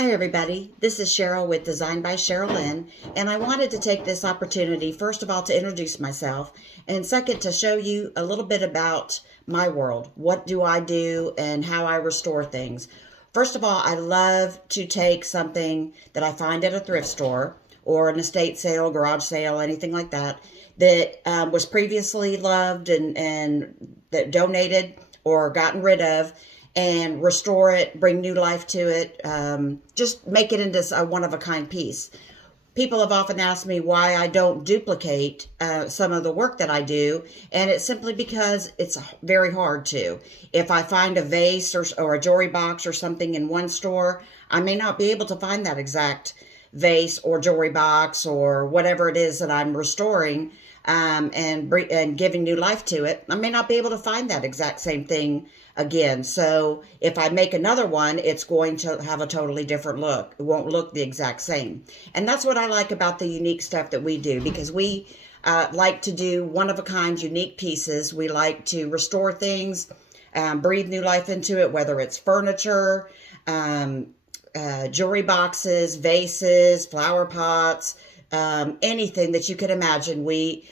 Hi everybody, this is Cheryl with Design by Cheryl Lynn, and I wanted to take this opportunity first of all to introduce myself, and second to show you a little bit about my world. What do I do and how I restore things. First of all, I love to take something that I find at a thrift store or an estate sale, garage sale, anything like that, that was previously loved and that donated or gotten rid of, and restore it, bring new life to it, just make it into a one-of-a-kind piece. People have often asked me why I don't duplicate some of the work that I do, and it's simply because it's very hard to. If I find a vase or a jewelry box or something in one store, I may not be able to find that exact vase or jewelry box or whatever it is that I'm restoring, and giving new life to it. I may not be able to find that exact same thing again. So if I make another one, it's going to have a totally different look. It won't look the exact same. And that's what I like about the unique stuff that we do, because we like to do one-of-a-kind unique pieces. We like to restore things, breathe new life into it, whether it's furniture, jewelry boxes, vases, flower pots, anything that you could imagine. We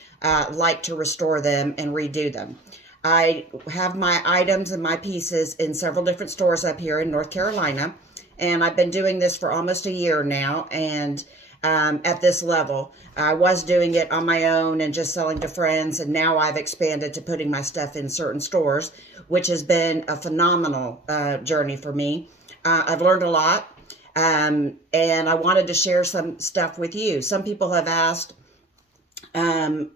like to restore them and redo them. I have my items and my pieces in several different stores up here in North Carolina, and I've been doing this for almost a year now, and at this level. I was doing it on my own and just selling to friends, and now I've expanded to putting my stuff in certain stores, which has been a phenomenal journey for me. I've learned a lot, and I wanted to share some stuff with you. Some people have asked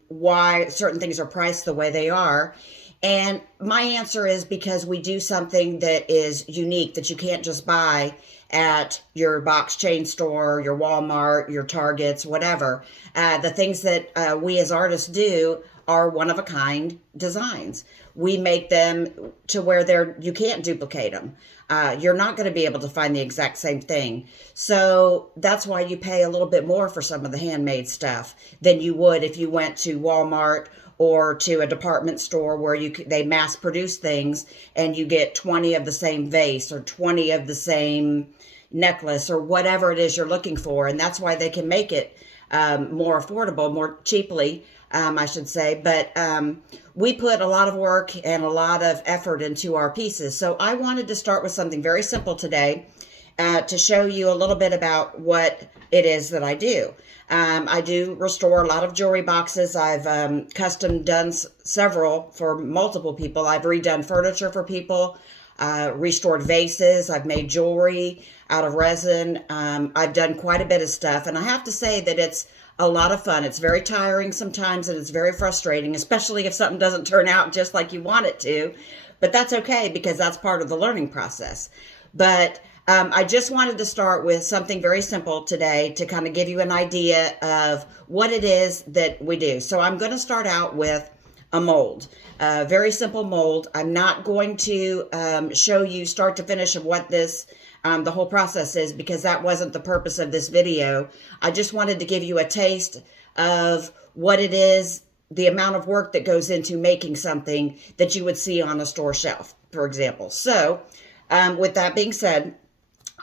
why certain things are priced the way they are. And my answer is because we do something that is unique that you can't just buy at your box chain store, your Walmart, your Targets, whatever. The things that we as artists do are one-of-a-kind designs. We make them to where you can't duplicate them. You're not going to be able to find the exact same thing. So that's why you pay a little bit more for some of the handmade stuff than you would if you went to Walmart or to a department store where they mass produce things and you get 20 of the same vase or 20 of the same necklace or whatever it is you're looking for. And that's why they can make it more affordable, more cheaply, I should say. But we put a lot of work and a lot of effort into our pieces. So I wanted to start with something very simple today to show you a little bit about what it is that I do. I do restore a lot of jewelry boxes. I've custom done several for multiple people. I've redone furniture for people, restored vases. I've made jewelry out of resin. I've done quite a bit of stuff, and I have to say that it's a lot of fun. It's very tiring sometimes, and it's very frustrating, especially if something doesn't turn out just like you want it to. But that's okay, because that's part of the learning process. But I just wanted to start with something very simple today to kind of give you an idea of what it is that we do. So I'm going to start out with a mold, a very simple mold. I'm not going to show you start to finish of what the whole process is, because that wasn't the purpose of this video. I just wanted to give you a taste of what it is, the amount of work that goes into making something that you would see on a store shelf, for example. So with that being said,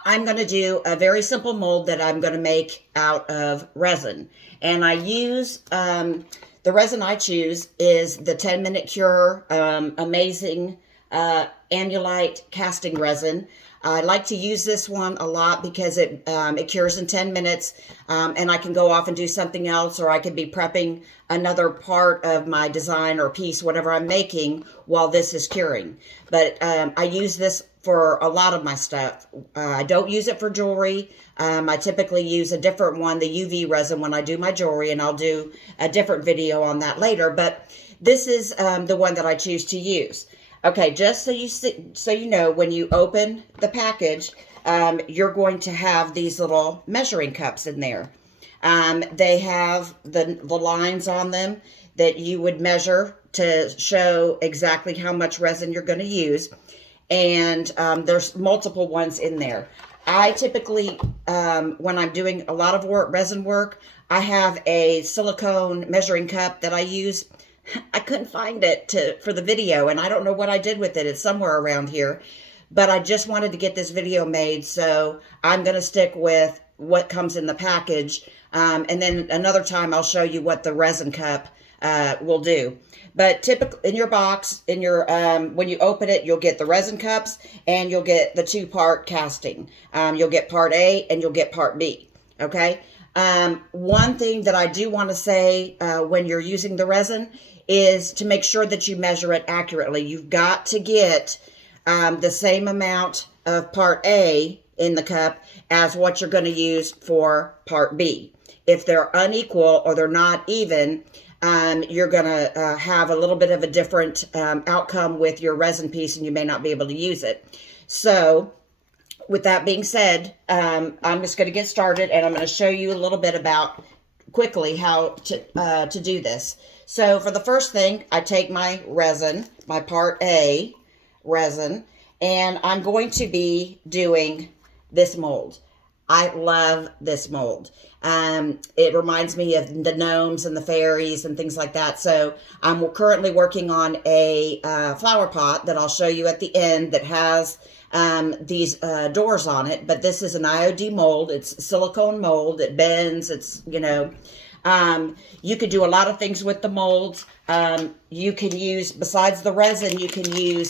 I'm going to do a very simple mold that I'm going to make out of resin. And I use, the resin I choose is the 10-Minute Cure amazing Annulite casting resin. I like to use this one a lot because it cures in 10 minutes, and I can go off and do something else, or I could be prepping another part of my design or piece, whatever I'm making, while this is curing. But I use this for a lot of my stuff. I don't use it for jewelry. I typically use a different one, the UV resin, when I do my jewelry, and I'll do a different video on that later. But this is the one that I choose to use. Okay, just so you know, when you open the package, you're going to have these little measuring cups in there. They have the lines on them that you would measure to show exactly how much resin you're going to use. And there's multiple ones in there. I typically, when I'm doing a lot of work, resin work, I have a silicone measuring cup that I use. I couldn't find it for the video, and I don't know what I did with it. It's somewhere around here. but I just wanted to get this video made, so I'm going to stick with what comes in the package. And then another time I'll show you what the resin cup will do. But typically in your box, in your when you open it, you'll get the resin cups and you'll get the 2-part casting. You'll get part A and you'll get part B. Okay. One thing that I do want to say when you're using the resin is to make sure that you measure it accurately. You've got to get the same amount of part A in the cup as what you're going to use for part B. If they're unequal or they're not even, you're going to have a little bit of a different outcome with your resin piece, and you may not be able to use it. So with that being said, I'm just going to get started, and I'm going to show you a little bit about quickly how to do this. So for the first thing, I take my resin, my part A resin, and I'm going to be doing this mold. I love this mold. It reminds me of the gnomes and the fairies and things like that. So I'm currently working on a flower pot that I'll show you at the end that has these doors on it. But this is an IOD mold. It's silicone mold. It bends. It's, you know, you could do a lot of things with the molds. You can use, besides the resin, you can use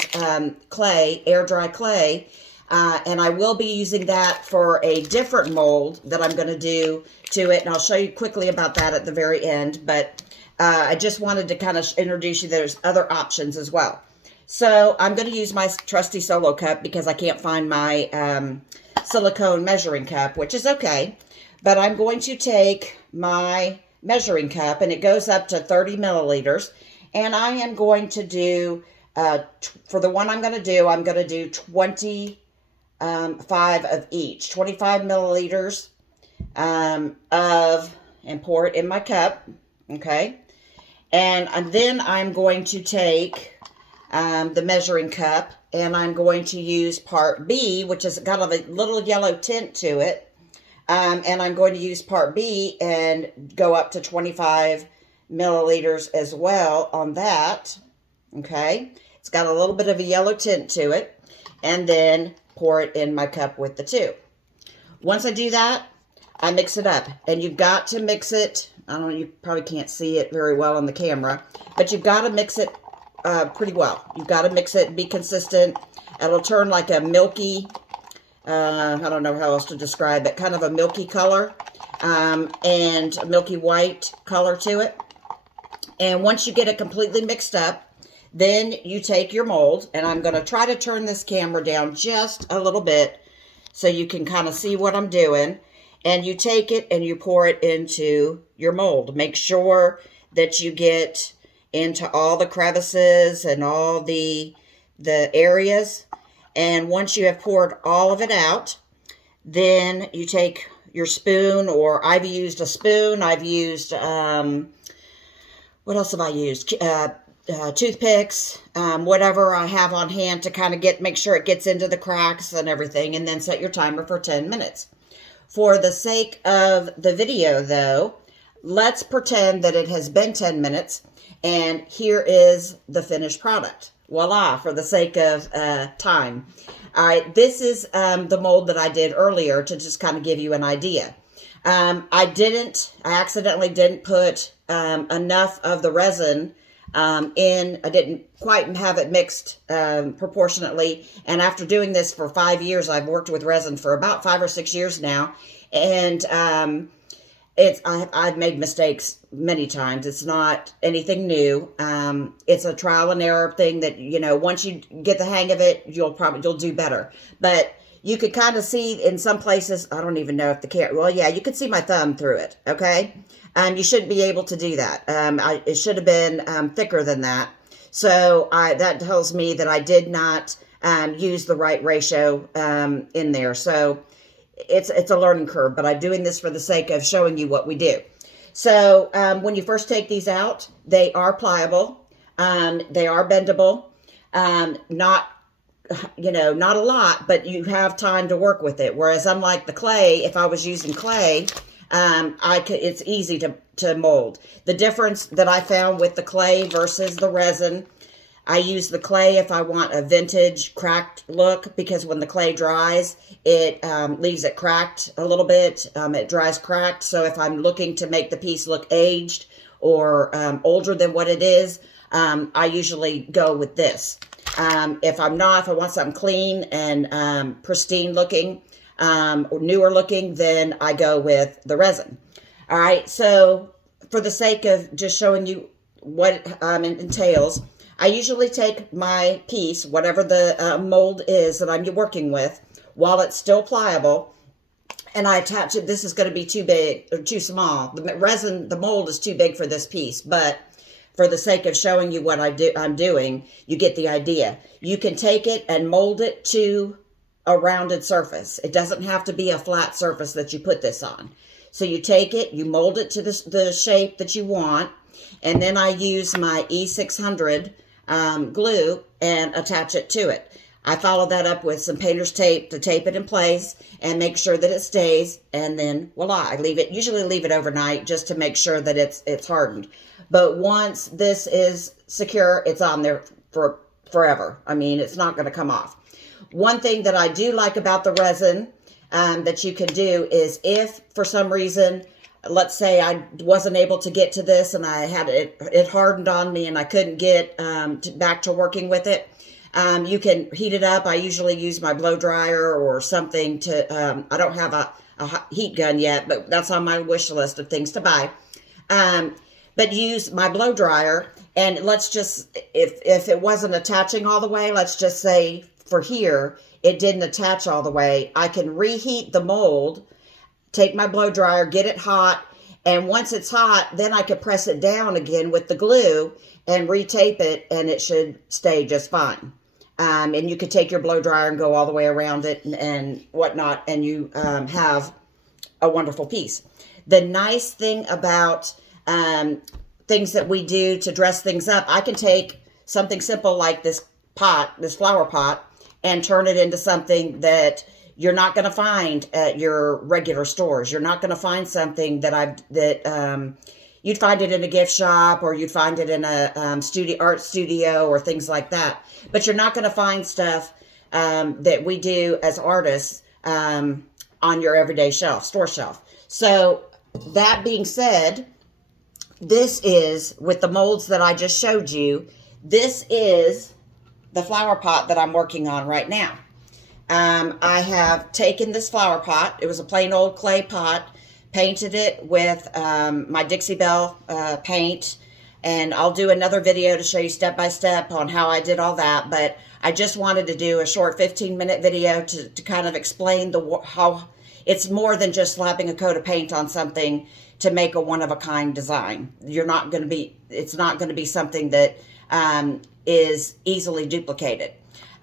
clay, air dry clay. And I will be using that for a different mold that I'm going to do to it. And I'll show you quickly about that at the very end. But I just wanted to kind of introduce you. There's other options as well. So I'm going to use my trusty Solo cup because I can't find my silicone measuring cup, which is okay. But I'm going to take my measuring cup, and it goes up to 30 milliliters. And I am going to do, for the one I'm going to do 25 of each, 25 milliliters and pour it in my cup, okay? And then I'm going to take the measuring cup, and I'm going to use part B, which has got a little yellow tint to it. And I'm going to use part B and go up to 25 milliliters as well on that, okay? It's got a little bit of a yellow tint to it. And then pour it in my cup with the 2. Once I do that, I mix it up. And you've got to mix it. I don't know, you probably can't see it very well on the camera, but you've got to mix it pretty well. You've got to mix it and be consistent. It'll turn like a milky, I don't know how else to describe it, kind of a milky color and a milky white color to it. And once you get it completely mixed up, then you take your mold, and I'm going to try to turn this camera down just a little bit so you can kind of see what I'm doing. And you take it and you pour it into your mold. Make sure that you get into all the crevices and all the areas. And once you have poured all of it out, then you take your spoon, or I've used a spoon. I've used, what else have I used? Toothpicks, whatever I have on hand to kind of make sure it gets into the cracks and everything, and then set your timer for 10 minutes. For the sake of the video, though, let's pretend that it has been 10 minutes, and here is the finished product. Voila, for the sake of time. All right, this is the mold that I did earlier to just kind of give you an idea. I accidentally didn't put enough of the resin I didn't quite have it mixed proportionately. And after doing this for 5 years, I've worked with resin for about 5 or 6 years now. And I've made mistakes many times. It's not anything new. It's a trial and error thing that, you know, once you get the hang of it, you'll do better. But you could kind of see in some places, I don't even know if the camera, well, yeah, you could see my thumb through it, okay? You shouldn't be able to do that. It should have been thicker than that. So that tells me that I did not use the right ratio in there. So it's a learning curve, but I'm doing this for the sake of showing you what we do. So when you first take these out, they are pliable. They are bendable. Not a lot, but you have time to work with it. Whereas unlike the clay, if I was using clay, it's easy to mold. The difference that I found with the clay versus the resin, I use the clay if I want a vintage cracked look, because when the clay dries, it leaves it cracked a little bit. It dries cracked. So if I'm looking to make the piece look aged or older than what it is, I usually go with this. If I want something clean and pristine looking, or newer looking, then I go with the resin. All right, so for the sake of just showing you what it entails, I usually take my piece, whatever the mold is that I'm working with, while it's still pliable, and I attach it. This is going to be too big or too small. The mold is too big for this piece, but for the sake of showing you what I'm doing, you get the idea. You can take it and mold it to a rounded surface. It doesn't have to be a flat surface that you put this on. So you take it, you mold it to the shape that you want, and then I use my E600 glue and attach it to it. I follow that up with some painter's tape to tape it in place and make sure that it stays, and then voila, I usually leave it overnight just to make sure that it's hardened. But once this is secure, it's on there for forever. I mean, it's not going to come off. One thing that I do like about the resin that you can do is, if for some reason, let's say I wasn't able to get to this and I had it hardened on me and I couldn't get back to working with it, you can heat it up. I usually use my blow dryer or something to, I don't have a heat gun yet, but that's on my wish list of things to buy. But use my blow dryer, and let's just, if it wasn't attaching all the way, let's just say for here, it didn't attach all the way, I can reheat the mold, take my blow dryer, get it hot, and once it's hot, then I can press it down again with the glue and retape it, and it should stay just fine. And you could take your blow dryer and go all the way around it and whatnot, and you have a wonderful piece. The nice thing about things that we do to dress things up, I can take something simple like this flower pot, and turn it into something that you're not going to find at your regular stores. You're not going to find something that you'd find it in a gift shop, or you'd find it in a art studio or things like that. But you're not going to find stuff that we do as artists on your everyday store shelf. So that being said, this is, with the molds that I just showed you, this is the flower pot that I'm working on right now. I have taken this flower pot. It was a plain old clay pot, painted it with my Dixie Belle paint, and I'll do another video to show you step by step on how I did all that. But I just wanted to do a short 15-minute video to kind of explain how it's more than just slapping a coat of paint on something to make a one-of-a-kind design. It's not going to be something that is easily duplicated.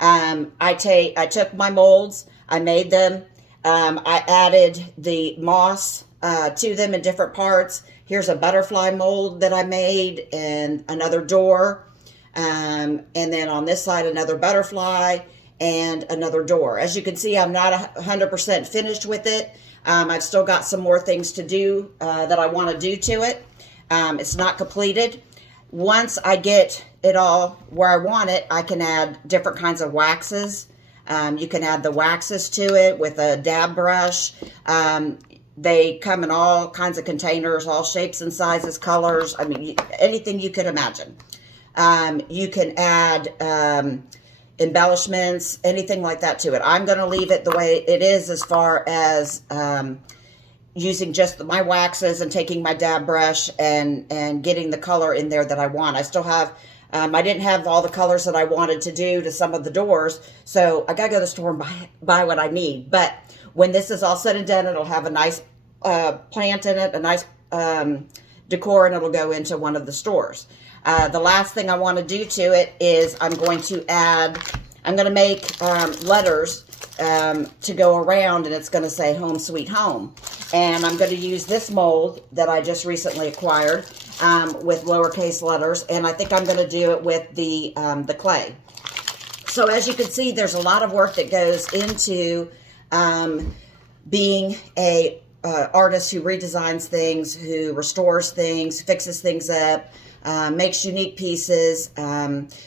I took my molds, I made them, I added the moss to them in different parts. Here's a butterfly mold that I made, and another door, and then on this side another butterfly and another door. As you can see, I'm not 100% finished with it. I've still got some more things to do that I want to do to it. It's not completed. Once I get it all where I want it, I can add different kinds of waxes. You can add the waxes to it with a dab brush. They come in all kinds of containers, all shapes and sizes, colors. I mean, anything you could imagine. You can add embellishments, anything like that to it. I'm going to leave it the way it is as far as using just my waxes and taking my dab brush and getting the color in there that I want. I still have, I didn't have all the colors that I wanted to do to some of the doors, so I got to go to the store and buy what I need. But when this is all said and done, it'll have a nice plant in it, a nice decor, and it'll go into one of the stores. The last thing I want to do to it is I'm going to make letters to go around, and it's going to say Home Sweet Home. And I'm going to use this mold that I just recently acquired with lowercase letters, and I think I'm going to do it with the clay. So as you can see, there's a lot of work that goes into being a artist who redesigns things, who restores things, fixes things up, makes unique pieces.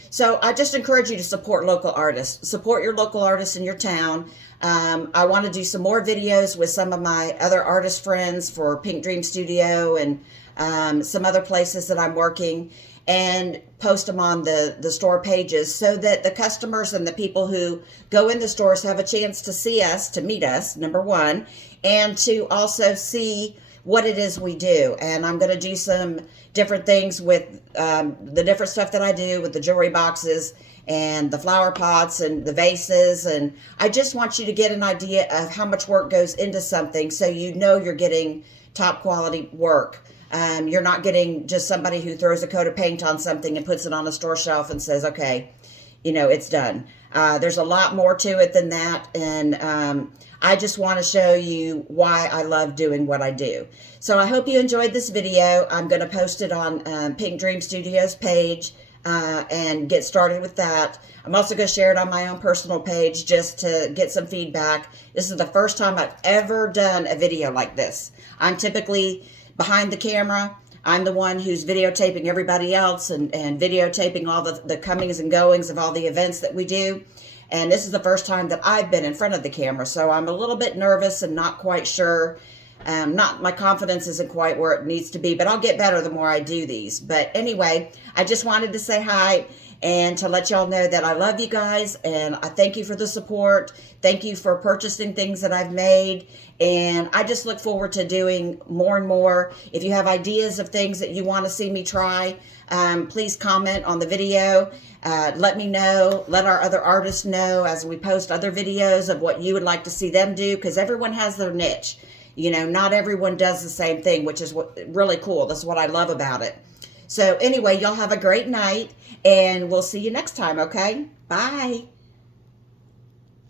So I just encourage you to support local artists. Support your local artists in your town. I want to do some more videos with some of my other artist friends for Pink Dream Studio and some other places that I'm working, and post them on the store pages so that the customers and the people who go in the stores have a chance to see us, to meet us, number one, and to also see what it is we do. And I'm going to do some different things with the different stuff that I do with the jewelry boxes and the flower pots and the vases. And I just want you to get an idea of how much work goes into something, so you know you're getting top quality work. You're not getting just somebody who throws a coat of paint on something and puts it on a store shelf and says, okay, you know, it's done. There's a lot more to it than that. And I just want to show you why I love doing what I do. So I hope you enjoyed this video. I'm going to post it on Pink Dream Studios page and get started with that. I'm also going to share it on my own personal page just to get some feedback. This is the first time I've ever done a video like this. I'm typically behind the camera. I'm the one who's videotaping everybody else and videotaping all the comings and goings of all the events that we do. And this is the first time that I've been in front of the camera, so I'm a little bit nervous and not quite sure. My confidence isn't quite where it needs to be, but I'll get better the more I do these. But anyway, I just wanted to say hi and to let y'all know that I love you guys, and I thank you for the support. Thank you for purchasing things that I've made, and I just look forward to doing more and more. If you have ideas of things that you want to see me try, please comment on the video. Let me know, let our other artists know as we post other videos of what you would like to see them do, because everyone has their niche. You know, not everyone does the same thing, which is really cool. That's what I love about it. So anyway, y'all have a great night, and we'll see you next time, okay? Bye.